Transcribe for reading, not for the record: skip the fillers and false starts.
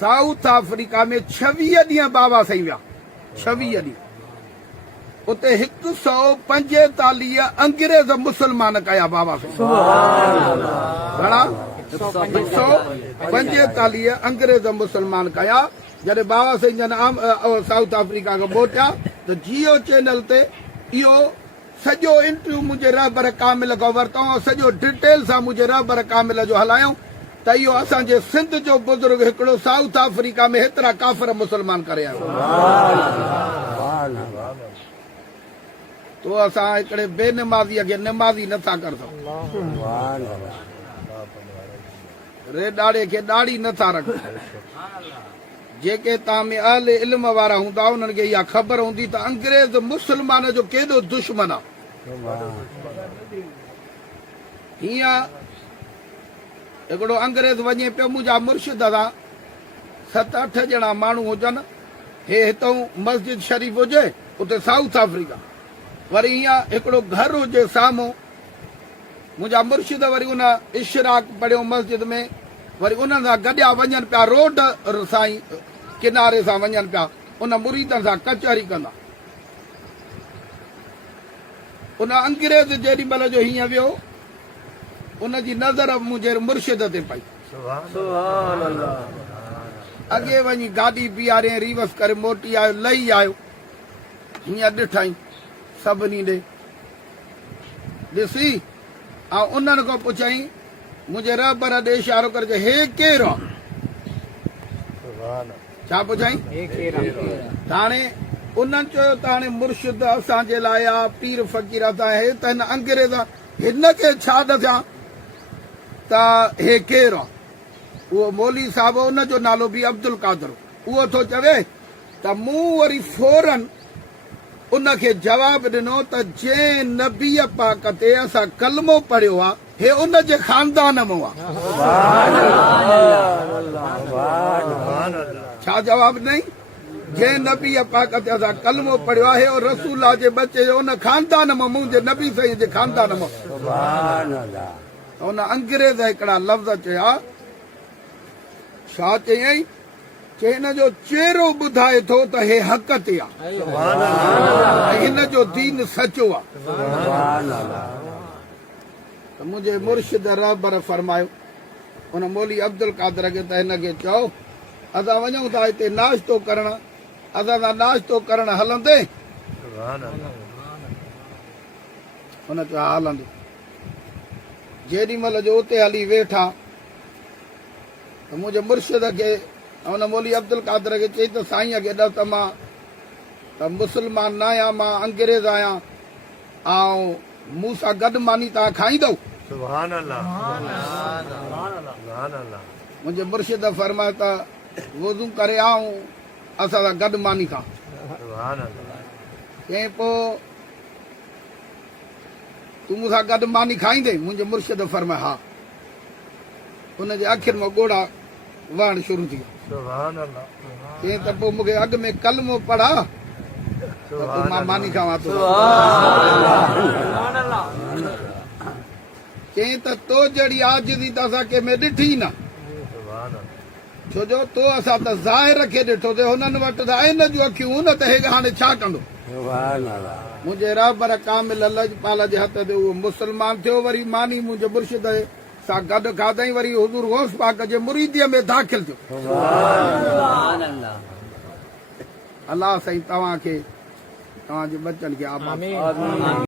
south Africa में 26 ॾींहं बाबा साईं विया 26 ॾींहं उते 145 अंग्रेज मुसलमान कया बाबा साईं घणा 145 अंग्रेज मुसलमान कया जॾहिं बाबा साईं जन साउथ अफ्रीका खां मोटिया त जियो चैनल ते इहो सॼो इंटरव्यू मुंहिंजे रहबर कामिल खां वरितो सॼो डिटेल सां मुंहिंजे रहबर कामिल जो हलायूं त इहो असांजे सिंध जो बुज़ुर्ग हिकिड़ो साउथ अफ्रीका में हेतिरा काफ़िर मुसलमान करे आयो तो असां हिकिड़े बेनमाज़ीअ खे निमाज़ी नथा करे सघूं रे ॾाड़े खे ॾाढ़ी नथा रखूं जेके तव्हां में अहल इल्म वारा हूंदा उन्हनि खे इहा ख़बर हूंदी त अंग्रेज़ मुसलमान जो केॾो दुश्मन आहे हीअं हिकिड़ो अंग्रेज़ वञे पियो मुंहिंजा मुर्शिद सां 7-8 ॼणा माण्हू हुजनि हे हितां मस्जिद शरीफ़ हुजे उते साउथ अफ्रीका वरी हीअं हिकिड़ो घर हुजे साम्हूं मुंहिंजा मुर्शिद वरी उन इशराक पढ़ियो मस्जिद में वरी उन्हनि सां गॾिया वञनि पिया रोड सां किनारे सां वञनि पिया उन मुरीदनि सां कचहरी कंदा उन अंग्रेज़ जेॾी महिल जो हीअं वियो उनजी नज़र मुंहिंजे मुर्शिद ते पई अॻे वञी गाॾी बीहारे रिवर्स करे मोटी आयो लही आयो हीअं ॾिठई सभिनी ॾे ॾिसी ऐं उन्हनि खां पुछई मुंहिंजे रहबर ॾे इशारो करे हे केरु आहे छा पुछई हाणे उन्हनि चयो त हाणे मुर्शिद असांजे लाइ आहे पीर फ़कीर असां हे त हिन अंग्रेज़ हिन खे छा ॾिसां त हे केरु आहे उहो मौली साहिब उनजो नालो बि अब्दुल कादर उहो थो चवे त मूं वरी फौरन उनखे जवाबु ॾिनो त जंहिं नबीअ पाक ते असां कलमो पढ़ियो आहे हे उनजे ख़ानदान मां आहे छा जवाबु ॾिनई जंहिं नबीअ पाक ते असां कलमो पढ़ियो आहे हे रसूल जे बचे जो उन ख़ानदान मां मुंहिंजे नबी साईं जे ख़ानदान मां उन अंग्रेज़ हिकिड़ा लफ़्ज़ चया छा चयई कि हिन जो चेहरो ॿुधाए थो त हे हक़ ते आहे हिन जो दीन सचो आहे त मुंहिंजे मुर्शिद रहबर फरमायो उन मौली अब्दुल कादर खे त हिनखे चओ असां वञूं था हिते नाश्तो करण असां सां नाश्तो करण हलंदे हुन चयो हा हलंदो जेॾी महिल जो उते हली वेठा त मुंहिंजे मुर्शिद खे हुन मौली अब्दुल कादर खे चई त साईंअ खे ॾस त मां त मुस्लमान न आहियां मां अंग्रेज़ आहियां ऐं मूं सां गॾु मानी तव्हां खाईंदव मुंहिंजे मुर्शिद फरमायो त वुज़ू करे ऐं असां सां गॾु मानी खा चई पोइ तूं मूंसां गॾु मानी खाईंदे मुंहिंजे मुर्शिद फरमायो हा हुनजे अखियुनि मां ॻोढ़ा वहण शुरू थी विया चई त पोइ मूंखे अॻु में कलमो पढ़ा त पोइ मां मानी खावां थो चई त तो जहिड़ी आजिज़ी त असां कंहिंमें ॾिठी न छो जो तो असां त ज़ाहिर खे ॾिठोसीं हुननि वटि त आहिनि जूं अखियूं न त हे हाणे छा कंदो मुंहिंजे रहबर कामिल लजपाल जे हथ ते उहो मुस्लमान थियो वरी मानी मुंहिंजे मुर्शिद सां गॾु खाधई वरी हुज़ूर गौस पाक जे मुरीदीअ में दाख़िल थियो अलाह साईं तव्हांखे तव्हांजे बचनि खे आबाद